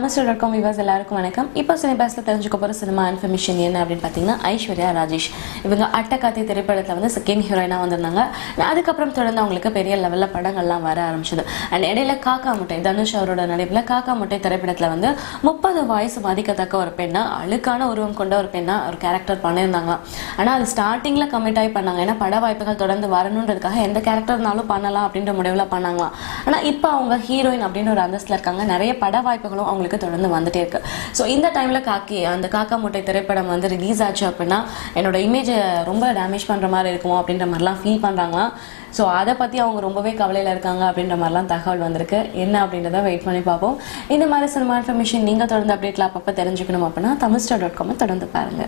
Tamil.com viewers எல்லாருக்கும் வணக்கம். இப்போ சினிபாஸ்ல தெரிஞ்சுக்க போற சினிமா இன்ஃபர்மேஷன் என்ன அப்படின்னு பார்த்தீங்கன்னா ஐஸ்வர்யா ராஜேஷ் இவங்க அட்டகாத்தி திரைப்படத்துல வந்து செகண்ட் ஹீரோயினா வந்திருந்தாங்க. அதுக்கப்புறம் தொடர்ந்து அவங்களுக்கு பெரிய லெவல்ல படங்கள்லாம் வர ஆரம்பிச்சது. அண்ட் இடையில காக்கா முட்டை தனுஷ் அவரோட நடிப்புல காக்கா முட்டை திரைப்படத்துல வந்து 30 வயசு மதிக்கத்தக்க ஒரு பெண்ணா அழுக்கான உருவம் கொண்ட ஒரு பெண்ணா ஒரு கேரக்டர் பண்ணியிருந்தாங்களாம். ஆனா அது ஸ்டார்டிங்ல கமிட் ஆகி பண்ணாங்க. ஏன்னா பட வாய்ப்புகள் தொடர்ந்து வரணுன்றதுக்காக எந்த கேரக்டர்னாலும் பண்ணலாம் அப்படின்ற முடிவுல பண்ணாங்களாம். ஆனா இப்போ அவங்க ஹீரோயின் அப்படின்னு ஒரு அந்தஸ்துல இருக்காங்க. நிறைய பட வாய்ப்புகளும் அவங்களுக்கு தொடர்ந்து வந்துட்டே இருக்கு. ஸோ இந்த டைம்ல அந்த காக்கா முட்டை திரைப்படம் வந்து ரிலீஸ் ஆச்சு அப்படின்னா என்னோட இமேஜை ரொம்ப டேமேஜ் பண்ற மாதிரி இருக்குமோ அப்படின்ற மாதிரிலாம் ஃபீல் பண்றாங்களாம். ஸோ அதை பத்தி அவங்க ரொம்பவே கவலையில இருக்காங்க அப்படின்ற மாதிரிலாம் தகவல் வந்திருக்கு. என்ன அப்படின்றத வெயிட் பண்ணி பார்ப்போம். இந்த மாதிரி சினிமா இன்ஃபர்மேஷன் நீங்க தொடர்ந்து அப்டேட்ல அப்பப்போ தெரிஞ்சுக்கணும் அப்படின்னா Tamil.com தொடர்ந்து பாருங்க.